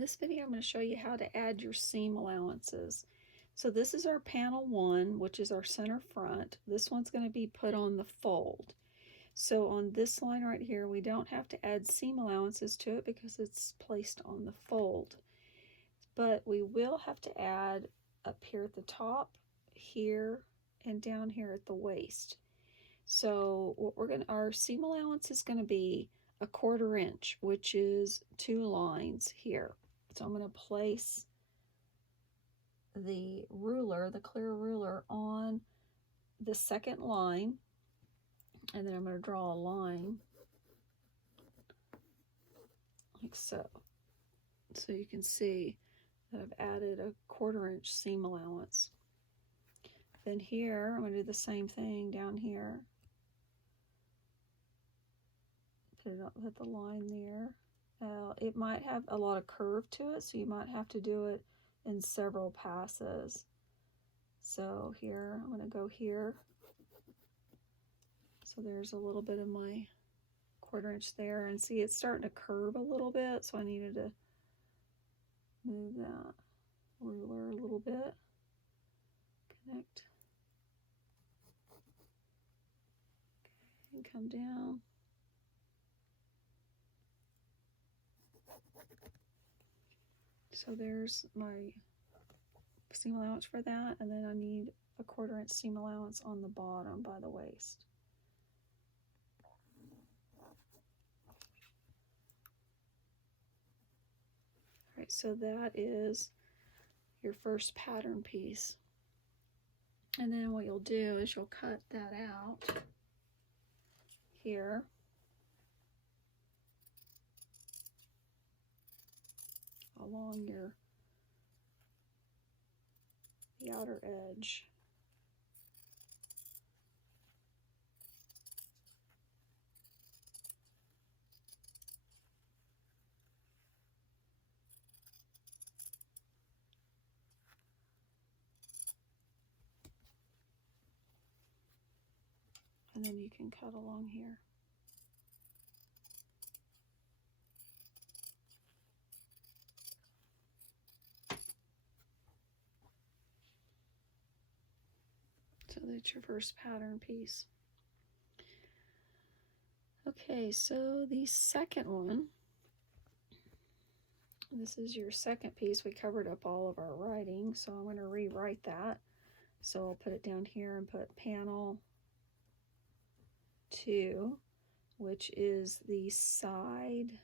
this video, I'm going to show you how to add your seam allowances. So this is our panel 1, which is our center front. This one's going to be put on the fold. So on this line right here, we don't have to add seam allowances to it because it's placed on the fold. But we will have to add up here at the top, here, and down here at the waist. So what our seam allowance is going to be 1/4 inch, which is 2 lines here. So I'm going to place the ruler, the clear ruler, on the second line, and then I'm going to draw a line like so. So you can see that I've added 1/4 inch seam allowance. Then here, I'm going to do the same thing down here. Put the line there. It might have a lot of curve to it, so you might have to do it in several passes. So here, I'm going to go here. So there's a little bit of my 1/4 inch there, and see it's starting to curve a little bit, so I needed to move that ruler a little bit. Connect. Okay, and come down. So there's my seam allowance for that, and then I need 1/4 inch seam allowance on the bottom by the waist. All right, so that is your first pattern piece. And then what you'll do is you'll cut that out here. Along the outer edge. And then you can cut along here. So that's your first pattern piece. Okay, so the second one, this is your second piece. We covered up all of our writing, so I'm going to rewrite that. So I'll put it down here and put panel 2, which is the side,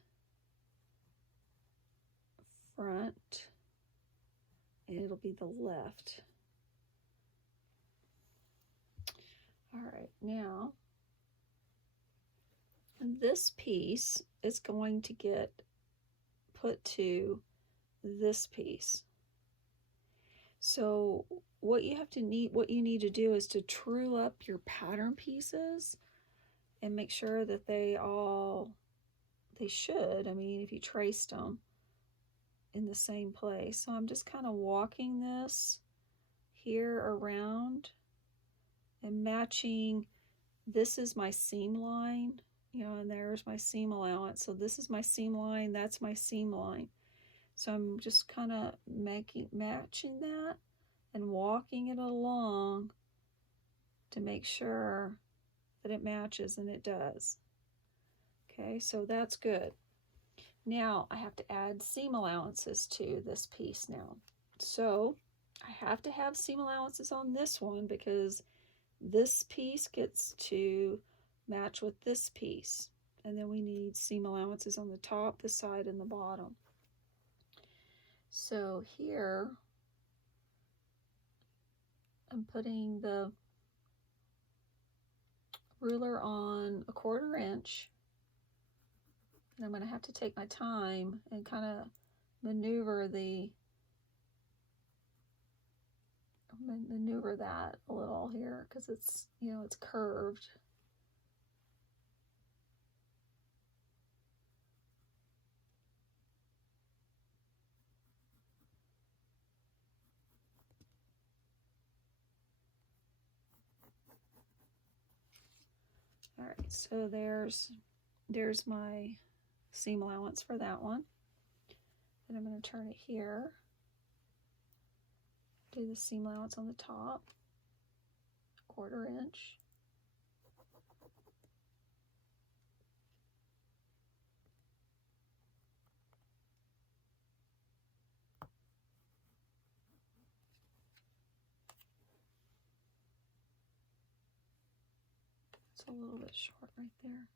front, and it'll be the left. All right, now this piece is going to get put to this piece. So what you need to do is to true up your pattern pieces and make sure that they should, I mean, if you traced them in the same place. So I'm just kind of walking this here around and matching. This is my seam line, you know, and there's my seam allowance. So this is my seam line, that's my seam line. So I'm just kind of matching that and walking it along to make sure that it matches, and it does. Okay, so that's good. Now I have to add seam allowances to this piece now. So I have to have seam allowances on this one because this piece gets to match with this piece. And then we need seam allowances on the top, the side, and the bottom. So here, I'm putting the ruler on 1/4 inch. And I'm going to have to take my time and kind of maneuver that a little here because it's, you know, it's curved. All right, so there's my seam allowance for that one. And I'm going to turn it here. Do the seam allowance on the top, 1/4 inch. It's a little bit short right there.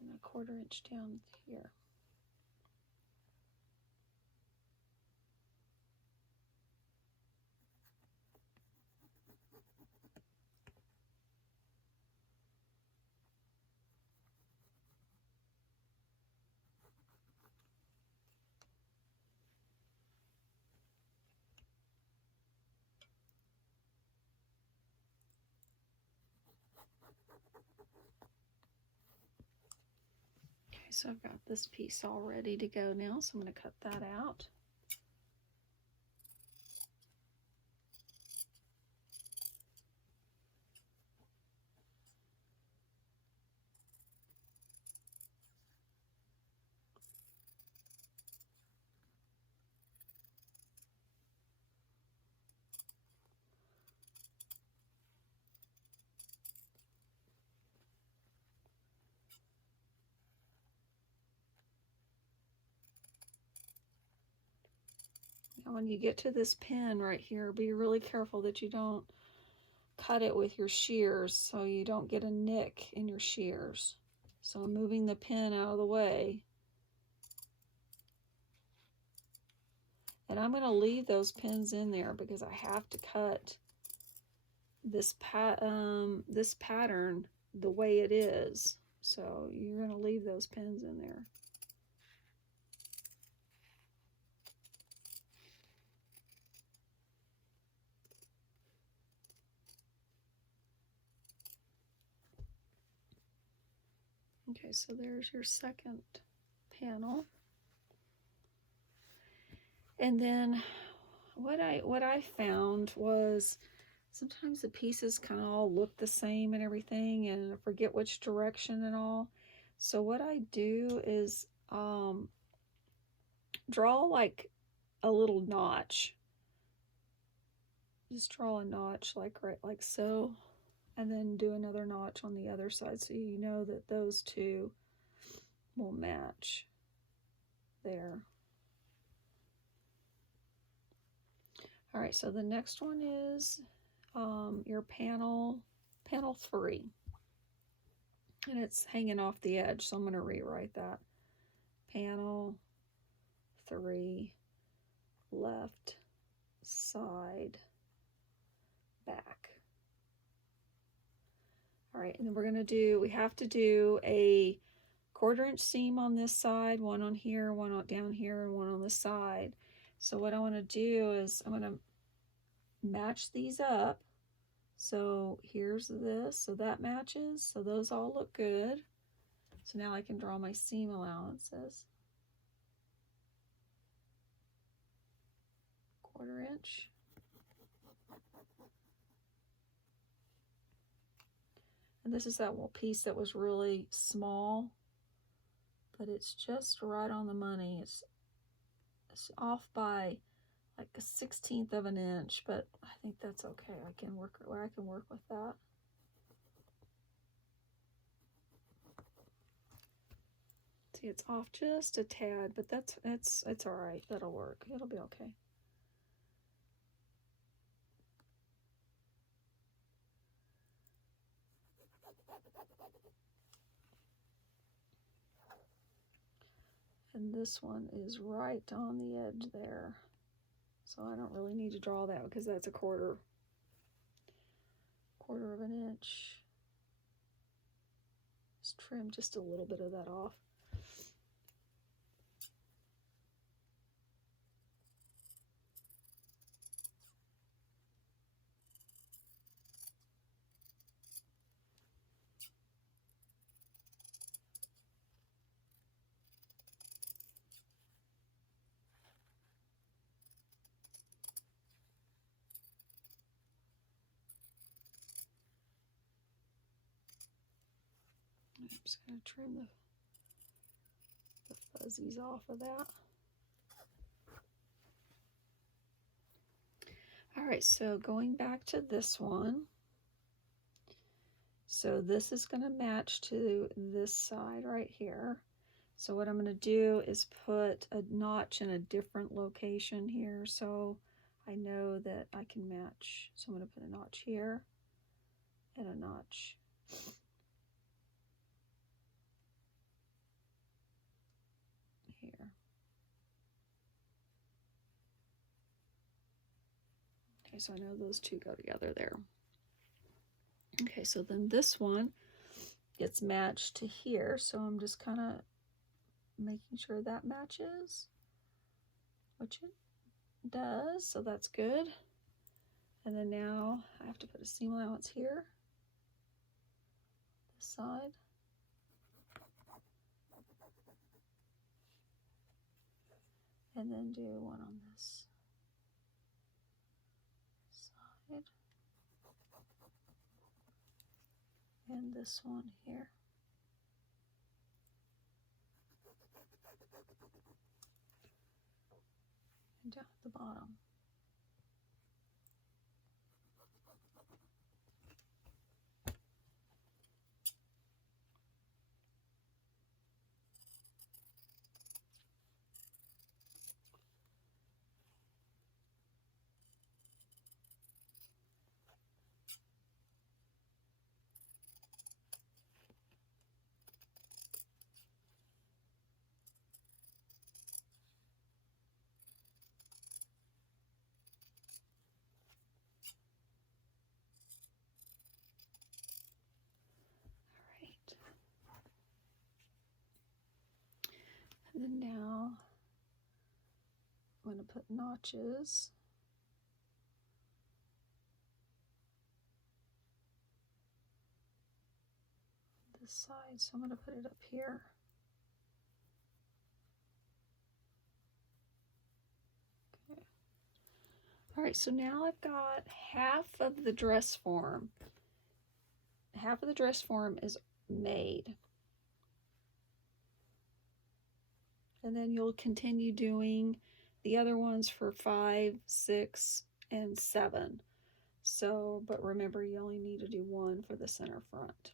And a 1/4 inch down here. Okay, so I've got this piece all ready to go now, so I'm going to cut that out. Now when you get to this pin right here, be really careful that you don't cut it with your shears so you don't get a nick in your shears. So I'm moving the pin out of the way. And I'm going to leave those pins in there because I have to cut this pattern the way it is. So you're going to leave those pins in there. Okay, so there's your second panel. And then what I found was sometimes the pieces kind of all look the same and everything, and I forget which direction and all. So what I do is draw like a little notch. Just draw a notch like right like so, and then do another notch on the other side so you know that those two will match there. All right, so the next one is your panel 3, and it's hanging off the edge, so I'm going to rewrite that. Panel 3, left side, back. All right, and then we have to do a 1/4 inch seam on this side, one on here, one on down here, and one on the side. So what I want to do is I'm going to match these up. So here's this, so that matches, so those all look good. So now I can draw my seam allowances. 1/4 inch. And this is that little piece that was really small, but it's just right on the money. It's off by like a 1/16 of an inch, but I think that's okay. I can work with that. See, it's off just a tad, but it's all right. That'll work. It'll be okay. And this one is right on the edge there. So I don't really need to draw that because that's a quarter of an inch. Just trim just a little bit of that off. I'm just going to trim the fuzzies off of that. All right, so going back to this one. So this is going to match to this side right here. So what I'm going to do is put a notch in a different location here so I know that I can match. So I'm going to put a notch here and a notch here. Okay, so I know those two go together there. Okay, so then this one gets matched to here, so I'm just kind of making sure that matches, which it does, so that's good. And then now I have to put a seam allowance here, this side. And then do one on this side. And this one here. And down at the bottom. And then now I'm going to put notches this side, so I'm going to put it up here. Okay. All right, so now I've got half of the dress form. Half of the dress form is made. And then you'll continue doing the other ones for 5, 6, and 7. So, but remember, you only need to do one for the center front.